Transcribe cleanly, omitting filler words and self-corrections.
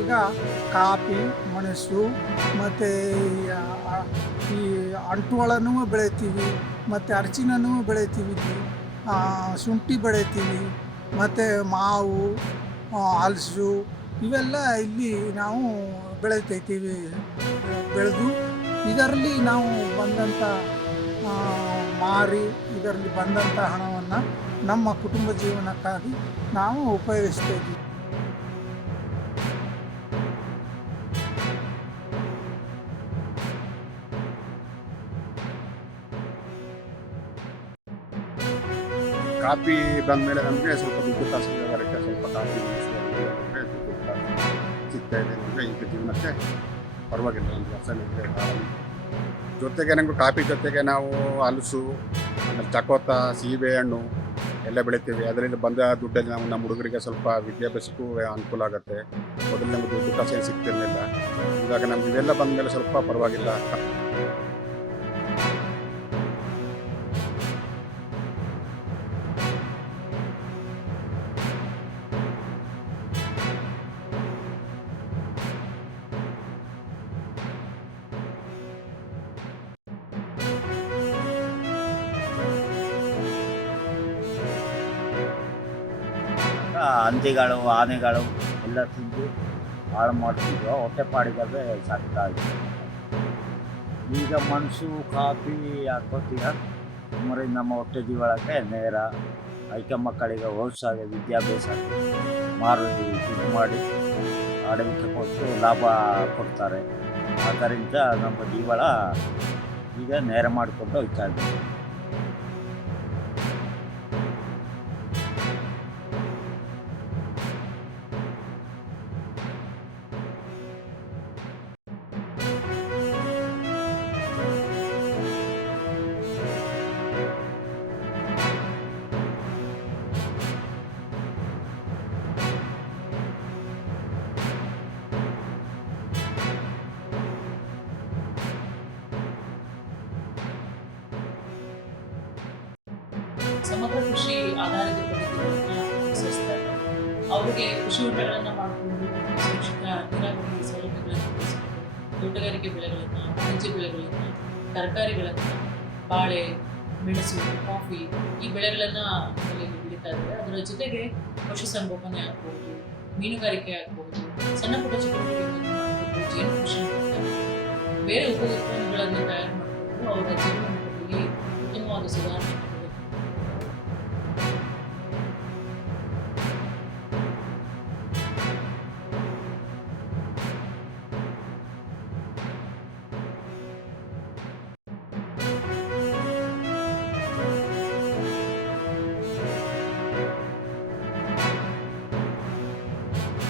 ಈಗ ಕಾಫಿ, ಮೆಣಸು ಮತ್ತು ಈ ಅಂಟುಗಳನ್ನು ಬೆಳಿತೀವಿ, ಮತ್ತು ಅರಚಿನೂ ಬೆಳಿತೀವಿ, ಶುಂಠಿ ಬೆಳಿತೀವಿ, ಮತ್ತು ಮಾವು, ಹಲಸು ಇವೆಲ್ಲ ಇಲ್ಲಿ ನಾವು ಬೆಳಿತೈತೀವಿ. ಬೆಳೆದು ಇದರಲ್ಲಿ ನಾವು ಬಂದಂಥ ಮಾರಿ ಇದರಲ್ಲಿ ಬಂದಂಥ ಹಣವನ್ನು ನಮ್ಮ ಕುಟುಂಬ ಜೀವನಕ್ಕಾಗಿ ನಾವು ಉಪಯೋಗಿಸ್ತಾಯಿದ್ದೀವಿ. ಕಾಫಿ ಬಂದ ಮೇಲೆ ನಮಗೆ ಸ್ವಲ್ಪ ದುಡ್ಡು ಕಾಸು ವ್ಯವಹಾರಕ್ಕೆ ಸ್ವಲ್ಪ ಕಾಫಿ ನಮಗೆ ದುಡ್ಡು ಕಾಸು ಸಿಗ್ತಾ ಇದೆ. ನಮಗೆ ಈಗ ಜೀವನಕ್ಕೆ ಪರವಾಗಿಲ್ಲ, ಒಂದು ವರ್ಷ ನಮಗೆ ಜೊತೆಗೆ ನಮಗೆ ಕಾಫಿ ಜೊತೆಗೆ ನಾವು ಹಲಸು, ಆಮೇಲೆ ಚಕೋತ, ಸೀಬೆ ಹಣ್ಣು ಎಲ್ಲ ಬೆಳಿತೀವಿ. ಅದರಿಂದ ಬಂದ ದುಡ್ಡಲ್ಲಿ ನಾವು ನಮ್ಮ ಹುಡುಗರಿಗೆ ಸ್ವಲ್ಪ ವಿದ್ಯಾಭ್ಯಾಸಕ್ಕೂ ಅನುಕೂಲ ಆಗುತ್ತೆ. ಮೊದಲು ನಮಗೆ ದುಡ್ಡು ಕಾಸು ಏನು ಸಿಗ್ತಿರಲಿಲ್ಲ, ಇವಾಗ ನಮ್ಗೆ ಇವೆಲ್ಲ ಬಂದ ಮೇಲೆ ಸ್ವಲ್ಪ ಪರವಾಗಿಲ್ಲ. ಹಂದಿಗಳು, ಆನೆಗಳು ಎಲ್ಲ ತಿಂದು ಹಾಳು ಮಾಡ್ತಿದ್ವು. ಹೊಟ್ಟೆಪಾಡಿಗೆ ಸಾಕ್ತಾ ಇದ್ವು. ಈಗ ಮನಸ್ಸು ಕಾಫಿ ಹಾಕೋತೀಗ ಸುಮಾರು ನಮ್ಮ ಹೊಟ್ಟೆ ಜೀವನಕ್ಕೆ ನೇರ ಐಕ ಮಕ್ಕಳಿಗೆ ಓದಿಸಾಗೆ ವಿದ್ಯಾಭ್ಯಾಸ ಇದು ಮಾಡಿ ಆಡಳಿತ ಕೊಟ್ಟು ಲಾಭ ಕೊಡ್ತಾರೆ. ಆದ್ದರಿಂದ ನಮ್ಮ ಜೀವನ ಈಗ ನೇರ ಮಾಡಿಕೊಂಡು ಹೋಗ್ತಾ ಇದ್ದೀವಿ. ಸಮಗ್ರ ಕೃಷಿ ಆಧಾರಿತ ಪದ್ಧತಿಗಳನ್ನ ಅನುಸರಿಸ್ತಾರೆ. ಅವರಿಗೆ ಕೃಷಿ ಹೊಂಡಗಳನ್ನು ಮಾಡಿಕೊಂಡು ಸುರಕ್ಷಿತ ನೀರಾವರಿ ಸೌಲಭ್ಯಗಳನ್ನು ಬಳಸಿಕೊಂಡು ತೋಟಗಾರಿಕೆ ಬೆಳೆಗಳನ್ನು, ವಾಣಿಜ್ಯ ಬೆಳೆಗಳನ್ನು, ತರಕಾರಿಗಳನ್ನು, ಬಾಳೆ, ಮೆಣಸು, ಕಾಫಿ ಈ ಬೆಳೆಗಳನ್ನು ಬೆಳೀತಾ ಇದ್ದಾರೆ. ಅದರ ಜೊತೆಗೆ ಪಶುಸಂಗೋಪನೆ ಆಗ್ಬೋದು, ಮೀನುಗಾರಿಕೆ ಆಗ್ಬೋದು, ಸಣ್ಣ ಪುಟ್ಟ ಚಟುವಟಿಕೆಗಳನ್ನು ಮಾಡಿಕೊಂಡು ಜೇನು ಕೃಷಿ ಮಾಡ್ತಾರೆ. ಬೇರೆ ಉಪಕರಣಗಳನ್ನು ತಯಾರು ಮಾಡಿಕೊಂಡು ಅವರ ಜೀವನ ಮಟ್ಟದಲ್ಲಿ ಉತ್ತಮವಾದ ಸುಧಾರಣೆ